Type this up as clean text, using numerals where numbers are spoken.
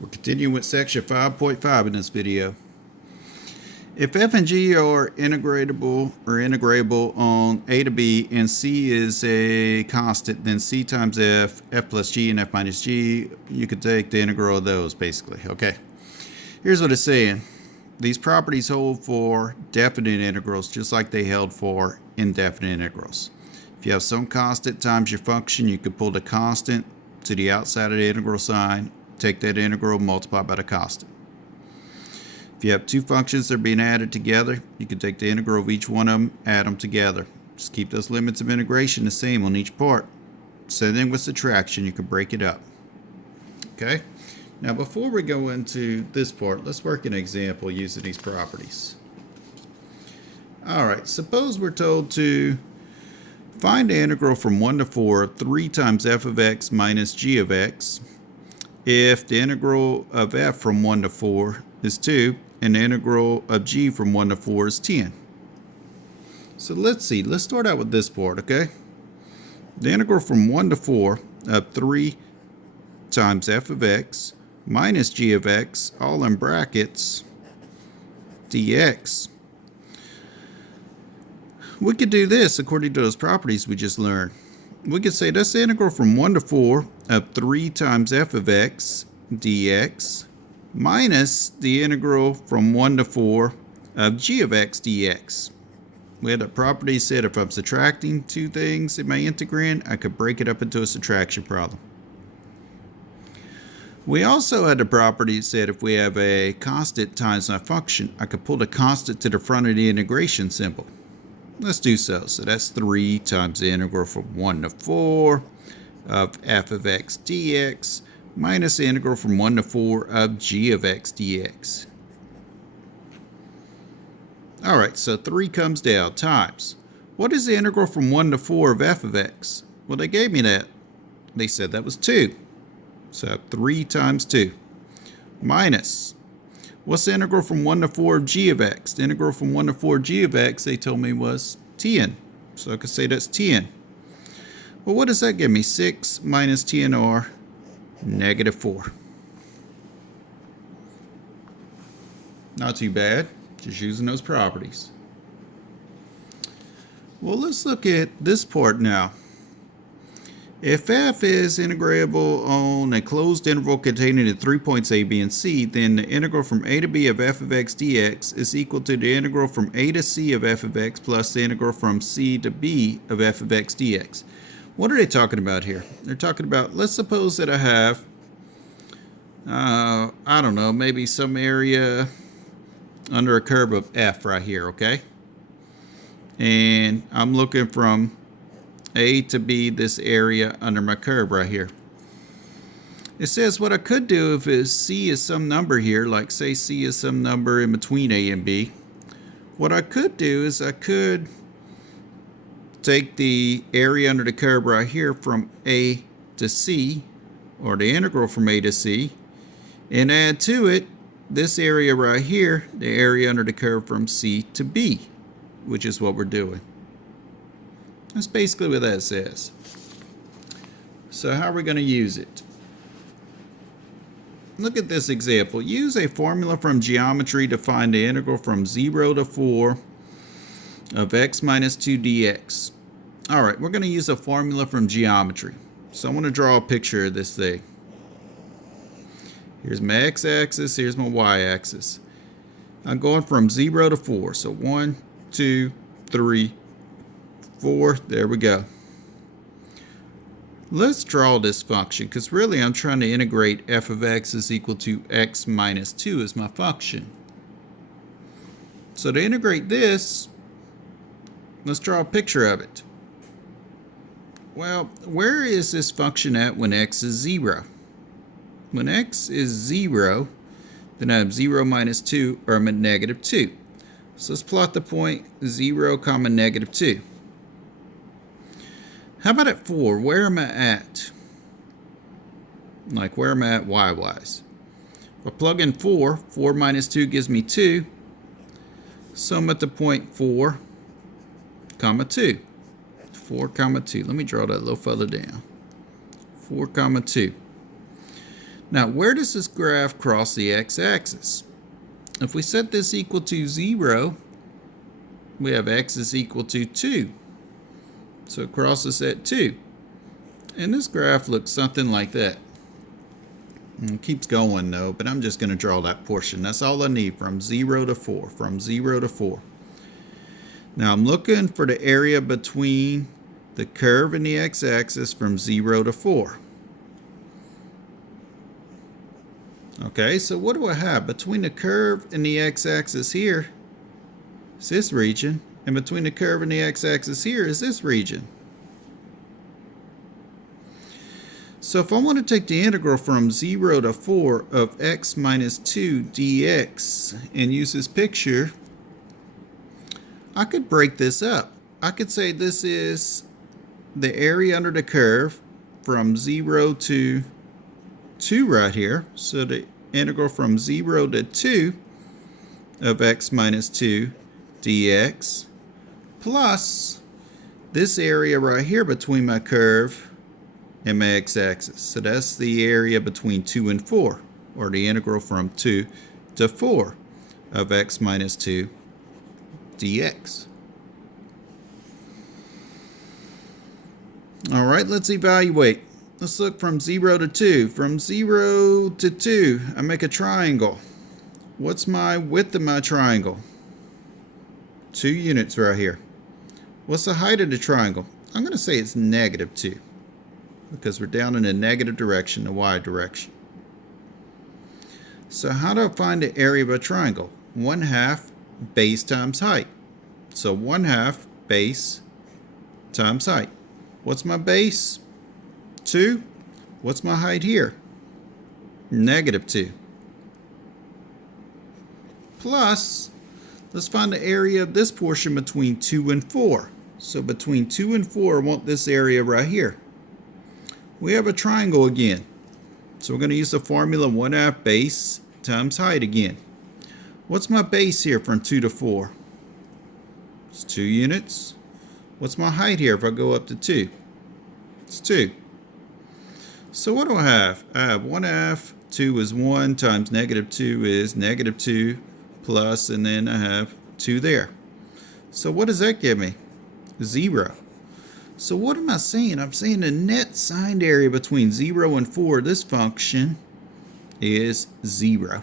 We're continuing with section 5.5 in this video. If f and g are integrable on a to b, and c is a constant, then c times f plus g, and f minus g, you could take the integral of those, basically. Okay, here's what it's saying. These properties hold for definite integrals just like they held for indefinite integrals. If you have some constant times your function, you could pull the constant to the outside of the integral sign, take that integral, multiply by the constant. If you have two functions that are being added together, you can take the integral of each one of them, add them together. Just keep those limits of integration the same on each part. Same thing with subtraction, you can break it up. Okay? Now before we go into this part, let's work an example using these properties. Alright, suppose we're told to find the integral from 1 to 4 of 3 times f of x minus g of x if the integral of f from 1 to 4 is 2 and the integral of g from 1 to 4 is 10. So let's see, let's start out with this part, okay? The integral from 1 to 4 of 3 times f of x minus g of x, all in brackets, dx. We could do this according to those properties we just learned. We could say that's the integral from 1 to 4 of 3 times f of x dx minus the integral from 1 to 4 of g of x dx. We had a property said if I'm subtracting two things in my integrand, I could break it up into a subtraction problem. We also had the property that said if we have a constant times my function, I could pull the constant to the front of the integration symbol. Let's do so. So that's 3 times the integral from 1 to 4 of f of x dx minus the integral from 1 to 4 of g of x dx. Alright, so 3 comes down times. What is the integral from 1 to 4 of f of x? Well, they gave me that. They said that was 2. So 3 times 2 minus, what's the integral from 1 to 4 of g of x? The integral from 1 to 4 g of x, they told me, was 10. So I could say that's 10. Well, what does that give me? 6 minus 10 or negative 4. Not too bad. Just using those properties. Well, let's look at this part now. If f is integrable on a closed interval containing the 3 points a, b, and c, then the integral from a to b of f of x dx is equal to the integral from a to c of f of x plus the integral from c to b of f of x dx. What are they talking about here? They're talking about, let's suppose that I have, I don't know, maybe some area under a curve of f right here, okay? And I'm looking from a to b, this area under my curve right here. It says what I could do if c is some number here, like say c is some number in between a and b. What I could do is I could take the area under the curve right here from a to c, or the integral from a to c, and add to it this area right here, the area under the curve from c to b, which is what we're doing. That's basically what that says. So how are we going to use it? Look at this example. Use a formula from geometry to find the integral from 0 to 4 of x minus 2 dx. Alright, we're going to use a formula from geometry. So I want to draw a picture of this thing. Here's my x-axis, here's my y-axis. I'm going from 0 to 4. So 1, 2, 3, 4, there we go. Let's draw this function because really I'm trying to integrate f of x is equal to x minus 2 as my function. So to integrate this, let's draw a picture of it. Well, where is this function at when x is 0? When x is 0, then I have 0 minus 2, or I'm at negative 2. So let's plot the point 0, comma negative 2. How about at 4? Where am I at? Like, where am I at y-wise? If I plug in 4, 4 minus 2 gives me 2. So I'm at the point 4, comma 2. 4, comma 2. Let me draw that a little further down. 4, comma 2. Now, where does this graph cross the x-axis? If we set this equal to 0, we have x is equal to 2. So it crosses at 2. And this graph looks something like that. And it keeps going though, but I'm just going to draw that portion. That's all I need, from 0 to 4. From 0 to 4. Now I'm looking for the area between the curve and the x-axis from 0 to 4. Okay, so what do I have? Between the curve and the x-axis here is this region, and between the curve and the x-axis here is this region. So if I want to take the integral from 0 to 4 of x minus 2 dx and use this picture, I could break this up. I could say this is the area under the curve from 0 to 2 right here. So the integral from 0 to 2 of x minus 2 dx plus this area right here between my curve and my x-axis. So that's the area between 2 and 4, or the integral from 2 to 4 of x minus 2 dx. All right, let's evaluate. Let's look from 0 to 2. From 0 to 2, I make a triangle. What's my width of my triangle? 2 units right here. What's the height of the triangle? I'm going to say it's -2 because we're down in the negative direction, the y direction. So how do I find the area of a triangle? 1/2 base times height. So 1/2 base times height. What's my base? 2. What's my height here? -2. Plus, let's find the area of this portion between 2 and 4. So between 2 and 4, I want this area right here. We have a triangle again. So we're going to use the formula 1/2 base times height again. What's my base here from 2 to 4? It's 2 units. What's my height here if I go up to 2? It's 2. So what do I have? I have 1/2, 2 is 1, times -2 is -2, plus, and then I have 2 there. So what does that give me? 0. So what am I saying? I'm saying the net signed area between 0 and 4, this function, is 0.